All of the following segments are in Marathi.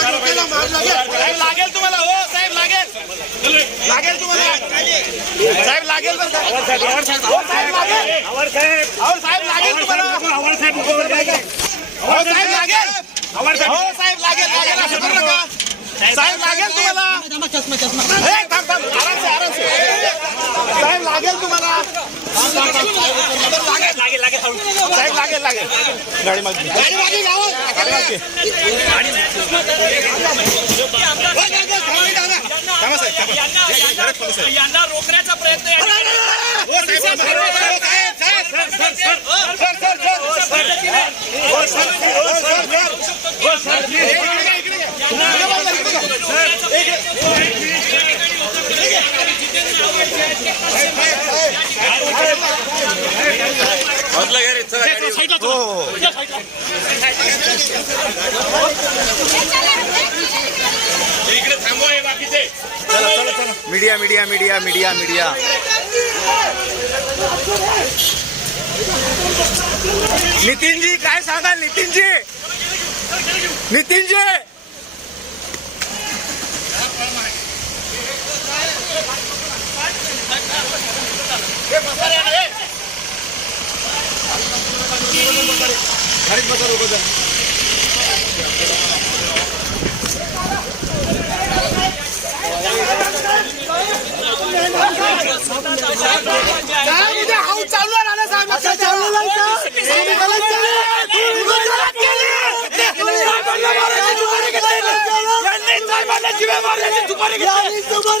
साहेब लागेल तुम्हाला हो साहेब लागेल लागेल. तुम्हाला साहेब लागेल बरं साहेब लागेल अहो, साहेब लागेल तुम्हाला. साहेब लागेल हो साहेब लागेल लागेल असं करू नका साहेब लागेल तुम्हाला ए, थांब, थांब. आरामसे आरामसे साहेब लागेल तुम्हाला थांब, थांब, थांब. लागेल लागेल साहेब लागेल लागेल गाडी मागे गाडी मागे. यांना रोखण्याचा प्रयत्न या इकडे. हो, हो, हो. थांबवा हे बाकीचे चला चला चला media media media media media Nitinji काय सांगाल नितीनजी नितीनजी হারিবাজার উপজেলা। তোমার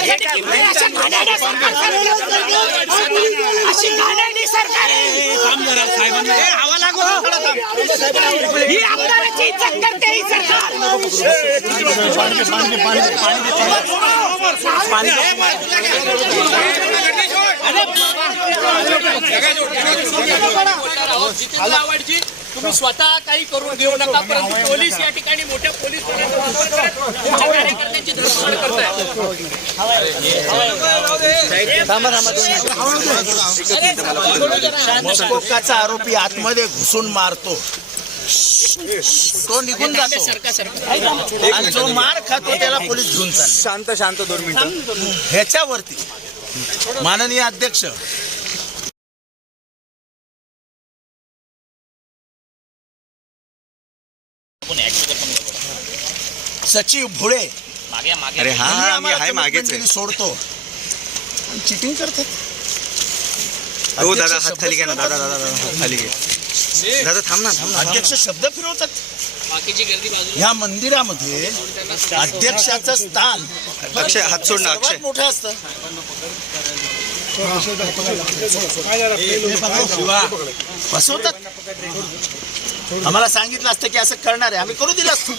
रक्त आमच्यासाठी पिकलंय, असं घाणेरडं सरकार चालवलं. अशी घाणेरडी सरकार आहे. हे हवा लागू दे. ही आमदाराची इज्जत करते ही सरकार जितेंद्र आव्हाडजी तुम्ही स्वतः काही करून घेऊ नका परंतु पोलीस या ठिकाणी मोठ्या पोलीस कार्यकर्त्यांची धुळवड करताय. कोकाचा आरोपी आतमध्ये घुसून मारतो. तो निघून जातो. आणि जो मार खातो त्याला पोलीस घेऊन शांत शांत दोन मिनिटं. ह्याच्यावरती माननीय अध्यक्ष सचिव भोळे. अरे हा यांनी हा मी आम्हाला आहे मागेच आहे. कमिटमेंट दिली, सोडतो चिटिंग करतात. हो दादा अध्यक्ष हात खाली घ्या ना. दादा दादा दादा हात खाली घे दादा थांब ना थांब ना अध्यक्ष शब्द फिरवतात. बाकीची गर्दी बाजूला. ह्या मंदिरामध्ये अध्यक्षाचं स्थान. अक्षय हात सोड ना अक्षय. सर्वात मोठं असतं. फसवतात आम्हाला सांगितलं असतं की असं करणार आहे. आम्ही करू दिलं असतं.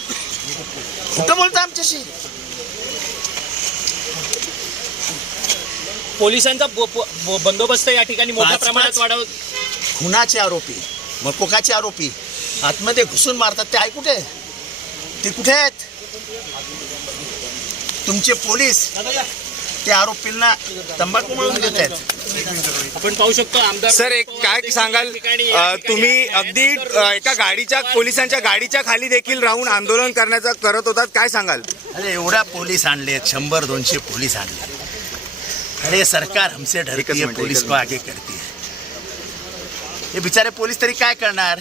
कुठं बोलतं आमच्याशी. पोलिसांचा ब- ब- बंदोबस्त या ठिकाणी मोठ्या पाच- प्रमाणात पाच- वाढव खुनाचे आरोपी मग कोकाचे आरोपी आतमध्ये घुसून मारतात. ते आहे कुठे? ते कुठे आहेत? तुमचे पोलीस त्या आरोपींना तंबाखू मिळून देत आहेत. आपण पाहू शकतो आमदार सर एक काय सांगाल? तुम्ही अगदी एका गाडीच्या पोलिसांच्या गाडीच्या खाली देखील राहून आंदोलन करण्याचा करत होतात. काय सांगाल? अरे एवढ्या पोलीस आणलेत शंभर दोनशे पोलीस आणले अरे सरकार हमसे डरती है पुलिस को आगे करती है. हे बिचारे पोलीस तरी काय करणार?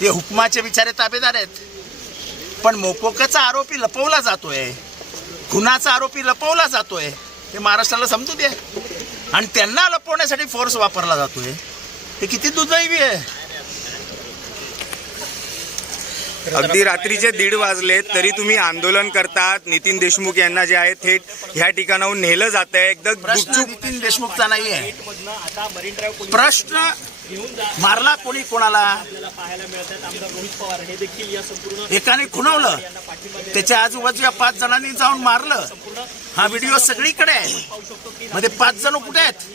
ते हुकमाचे बिचारे ताबेदार आहेत. पण मोकोकाचा आरोपी लपवला जातोय. खुनाचा आरोपी लपवला जातोय हे महाराष्ट्राला समजू दे. आणि त्यांना लपवण्यासाठी फोर्स वापरला जातोय. हे किती दुर्दैवी आहे. अगदी रात्रीचे दीड वाजले तरी तुम्ही आंदोलन करतात. नितीन देशमुख यांना जे आहे थेट ह्या ठिकाणाहून नेलं जात आहे एकदम नितीन देशमुखचा नाही आहे प्रश्न मारला कोणी कोणाला? आपल्याला पाहायला मिळत आहेत आमदार रोहित पवार हे देखील या संपूर्ण एकाने खुणवलं. त्याच्या आजूबाजूच्या पाच जणांनी जाऊन मारलं. हा व्हिडिओ सगळीकडे आहे. मध्ये पाच जण कुठे आहेत?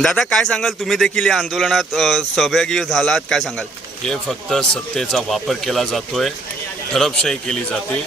दादा काय सांगाल? तुम्ही देखील या आंदोलनात सहभागी झालात. काय सांगाल? हे फक्त सत्तेचा वापर केला जातोय. हडपशाही केली जाते.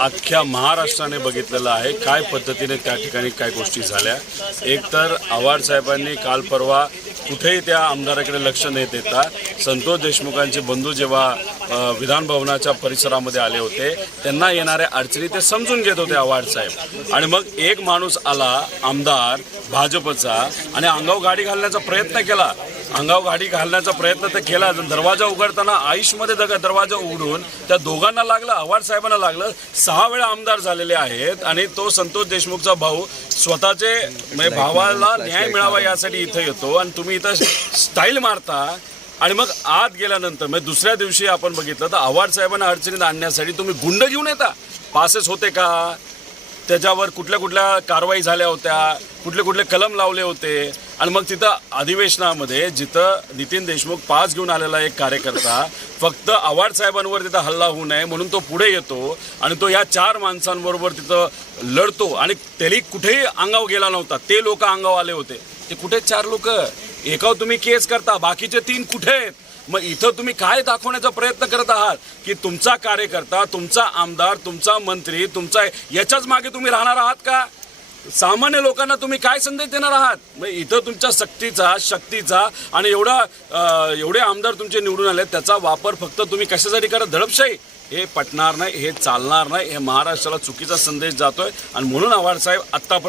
अख्ख्या महाराष्ट्राने बघितलेलं आहे. काय पद्धतीने त्या ठिकाणी काय गोष्टी झाल्या? एकतर आव्हाड साहेबांनी काल परवा कुठेही त्या आमदाराकडे लक्ष न देता संतोष देशमुखांचे बंधू जेव्हा विधानभवनाच्या विधान भवनाच्या परिसरामध्ये आले होते त्यांना येणाऱ्या अडचणी ते समजून घेत होते आव्हाड साहेब. आणि मग एक माणूस आला आमदार भाजपचा आणि अंगाव गाडी घालण्याचा प्रयत्न केला. अंगावर गाडी घालण्याचा प्रयत्न तर केला. दरवाजा उघडताना आयुषमध्ये दग दरवाजा उघडून त्या दोघांना लागलं आव्हाड साहेबांना लागलं. सहा वेळा आमदार झालेले आहेत आणि तो संतोष देशमुखचा भाऊ स्वतःचे म्हणजे भावाला न्याय मिळावा यासाठी इथं येतो आणि तुम्ही इथं स्टाईल मारता. आणि मग आत गेल्यानंतर म्हणजे दुसऱ्या दिवशी आपण बघितलं तर आव्हाड साहेबांना अडचणीत आणण्यासाठी तुम्ही गुंड घेऊन येता. पासेस होते का? त्याच्यावर कुठल्या कुठल्या कारवाई झाल्या होत्या कुठले कुठले कलम लावले होते आणि मग तिथं अधिवेशनामध्ये जिथं नितीन देशमुख पास घेऊन आलेला एक कार्यकर्ता फक्त आव्हाड साहेबांवर तिथं हल्ला होऊ नये म्हणून तो पुढे येतो आणि तो या चार माणसांबरोबर तिथं लढतो आणि त्याही कुठेही अंगावर गेला नव्हता ते लोक अंगाव आले होते. ते कुठे चार लोक? एकाव तुम्ही केस करता बाकीचे तीन कुठे आहेत? मग इथं तुम्ही काय दाखवण्याचा प्रयत्न करत आहात? की तुमचा कार्यकर्ता तुमचा आमदार तुमचा मंत्री तुमचा याच्याच मागे तुम्ही राहणार आहात का? सामान्य लोकांना तुम्ही काय संदेश देणार आहात? मग इथं तुमच्या सक्तीचा शक्तीचा आणि एवढा एवढे आमदार तुमचे निवडून आले त्याचा वापर फक्त तुम्ही कशासाठी करा धडपशाही? हे पटणार नाही हे चालणार नाही हे महाराष्ट्राला चुकीचा संदेश जातोय. आणि म्हणून आव्हाड साहेब आत्तापर्यंत